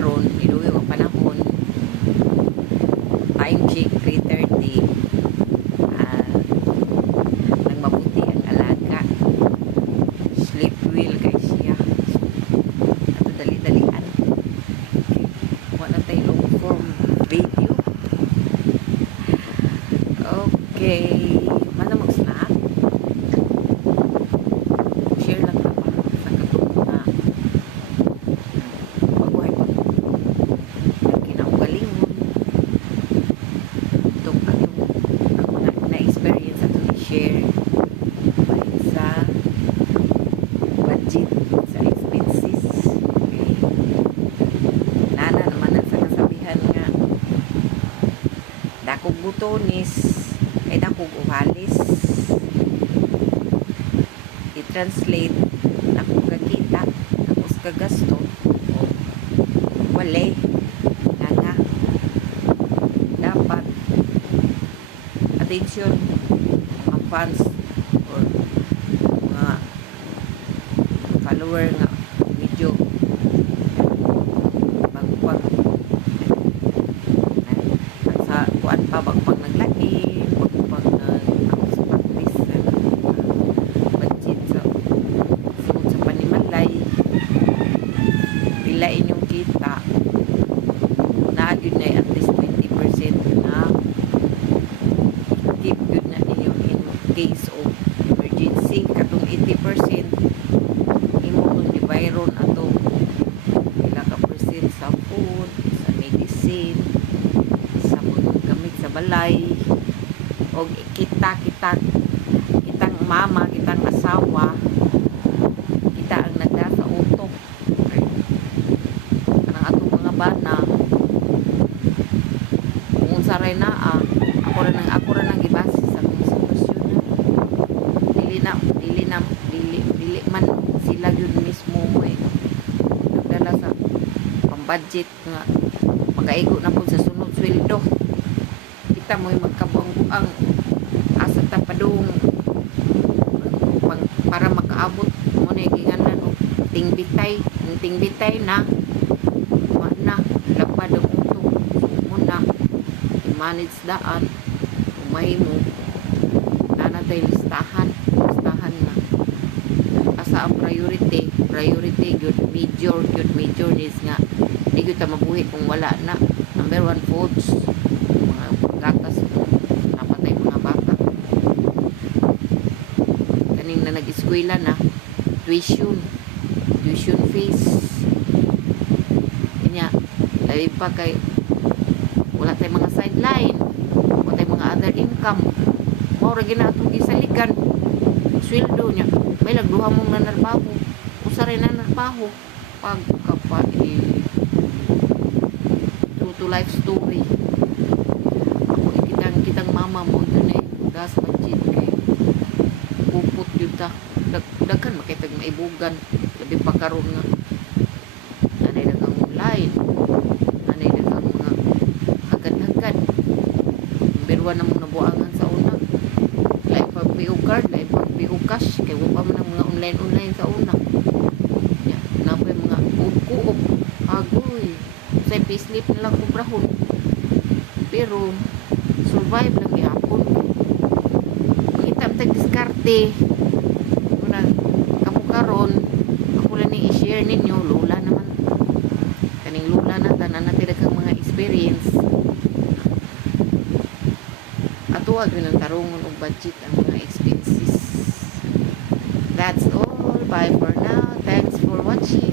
meron dakog butonis ay dakog uhalis. I-translate dakog kakita tapos kagasto o wale nga dapat attention mga fans or mga follower nga sa sa balay o kita kita kitang mama kitang asawa kita ang nagda sa utok. Kanang atong mga bana kung unsa ray naa ako ra nang ako ra nang gibase sa akong sitwasyon dili na dili na dili dili man sila yun mismo mo eh. Nagdala sa pang budget nga magaigo na po sa sunod sweldo kita mo magkabuang asa tapadong para makaabot mo na ginganan o tingbitay tingbitay na na lapad ang uto mo na i-manage daan umahimo nanatay listahan listahan na. Asa ang priority priority good major good major needs nga di gyud ta mabuhi kung wala na. Number one foods mga gatas napatay mga bata kaning na tuition tuition fees. Kanya labi pa kay wala tay mga sideline wala tay mga other income. Mao ra ginatong gisaligan sweldo niya. May lagduha mong nanarbaho usa rin nanarbaho. Pag kapa eh, true to life story. Ako kitang kitang mama mo dun eh gas budget yun ta. Dag, daghan makitag maibugan labi pa karon nga. Nanay dagang online. Nanay dagang mga hagad-hagad. Birwa na mong nabuangan sa una. Live pag PO card live pag PO cash. Kay pa man mga online online sa una. Ya napay mga kuop agoy. Sa payslip na lang kubrahon pero survive lang gyapon mangitam tag diskarte muna kamo karon ako lang i-share ninyo lula naman. Kaning lula na tanan na kang mga experience. Ato wag yun ang tarungon og budget ang mga expenses. That's all. Bye for now. Thanks for watching